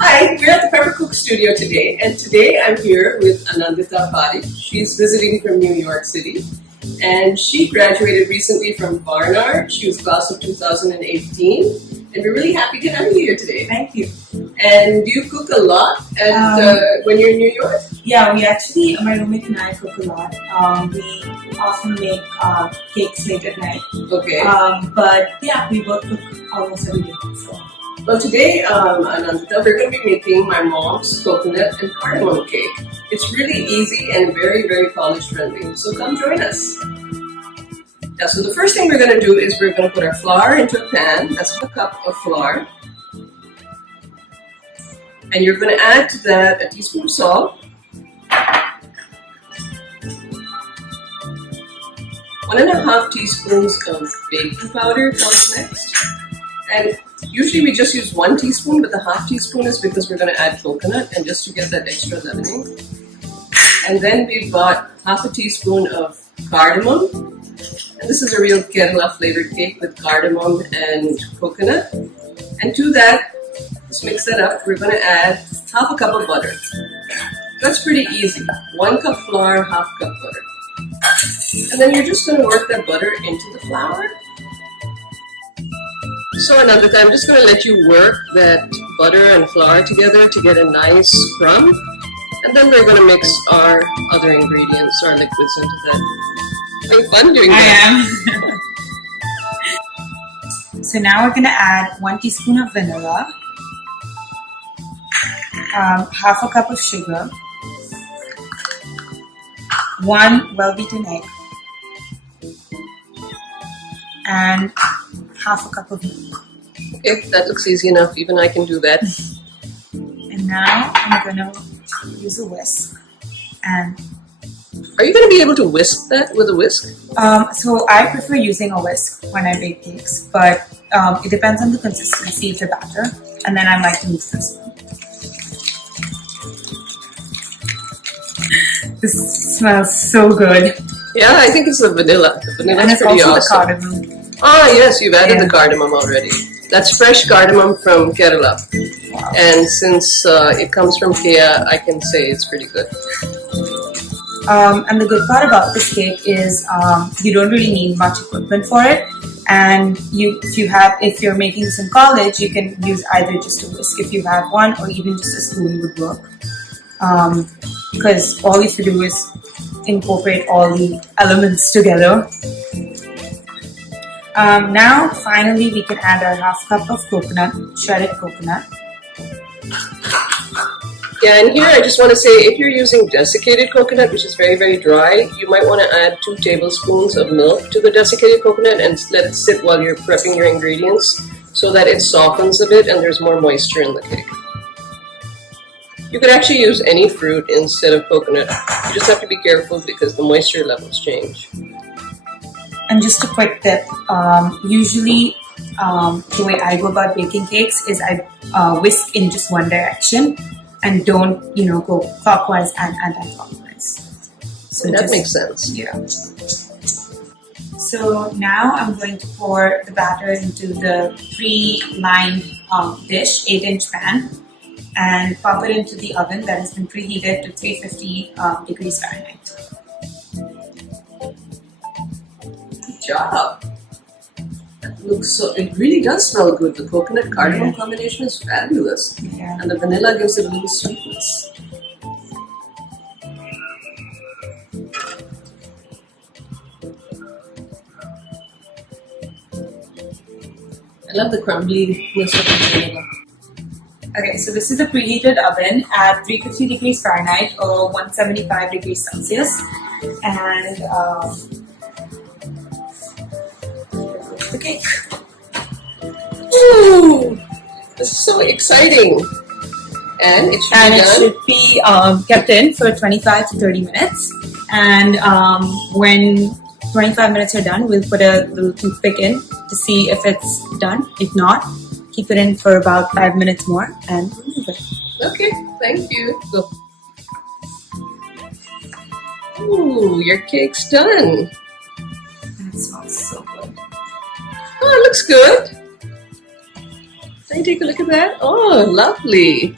Hi, we're at the Pepper Cook Studio today, and today I'm here with Anandita Padi. She's visiting from New York City, and she graduated recently from Barnard. She was class of 2018, and we're really happy to have you here today. Thank you. And do you cook a lot when you're in New York? Yeah, we actually, my roommate and I cook a lot. We often make cakes late at night. Okay. But yeah, we both cook almost every day. So. Well, today, Anandita, we're going to be making my mom's coconut and cardamom cake. It's really easy and very, very college friendly. So come join us. Yeah, so the first thing we're going to do is we're going to put our flour into a pan. That's a cup of flour. And you're going to add to that a teaspoon of salt, 1.5 teaspoons of baking powder comes next. And usually we just use 1 teaspoon, but the half teaspoon is because we're going to add coconut and just to get that extra leavening. And then we've got 1/2 teaspoon of cardamom. And this is a real Kerala flavored cake with cardamom and coconut. And to that, just mix that up. We're going to add 1/2 cup of butter. That's pretty easy. 1 cup flour, 1/2 cup butter. And then you're just going to work that butter into the flour. So Anandita, I'm just going to let you work that butter and flour together to get a nice crumb. And then we're going to mix our other ingredients, our liquids into that. Having fun doing that? I am. So now we're going to add 1 teaspoon of vanilla, 1/2 cup of sugar, 1 well-beaten egg, and 1/2 cup of milk. Okay, that looks easy enough. Even I can do that. And now I'm going to use a whisk. And are you going to be able to whisk that with a whisk? so I prefer using a whisk when I bake cakes, but it depends on the consistency of the batter. And then I might use this one. This smells so good. Yeah, I think it's the vanilla. The vanilla and is it's pretty also awesome. the cardamom. Ah, yes, you've added the cardamom already. That's fresh cardamom from Kerala. Wow. And since it comes from Kea, I can say it's pretty good. And the good part about this cake is you don't really need much equipment for it. And if you're making this in college, you can use either just a whisk if you have one, or even just a spoon would work. Because all you have to do is incorporate all the elements together. Now, finally, we can add our 1/2 cup of coconut, shredded coconut. Yeah, and here I just want to say, if you're using desiccated coconut, which is very, very dry, you might want to add 2 tablespoons of milk to the desiccated coconut and let it sit while you're prepping your ingredients so that it softens a bit and there's more moisture in the cake. You could actually use any fruit instead of coconut. You just have to be careful because the moisture levels change. And just a quick tip, usually the way I go about baking cakes is I whisk in just one direction and don't, go clockwise and anti-clockwise. So that makes sense. Yeah. So now I'm going to pour the batter into the pre-lined dish, 8-inch pan, and pop it into the oven that has been preheated to 350 degrees Fahrenheit. Good job. It really does smell good. The coconut cardamom combination is fabulous. Yeah. And the vanilla gives it a little sweetness. I love the crumbliness of the vanilla. Okay, so this is a preheated oven at 350 degrees Fahrenheit or 175 degrees Celsius. And the cake. Ooh, this is so exciting. And it should be kept in for 25 to 30 minutes. And when 25 minutes are done, we'll put a little toothpick in to see if it's done. If not, keep it in for about 5 minutes more and remove it. Okay, thank you. Go. Ooh, your cake's done. That smells so good. Oh, it looks good. Can you take a look at that? Oh, lovely.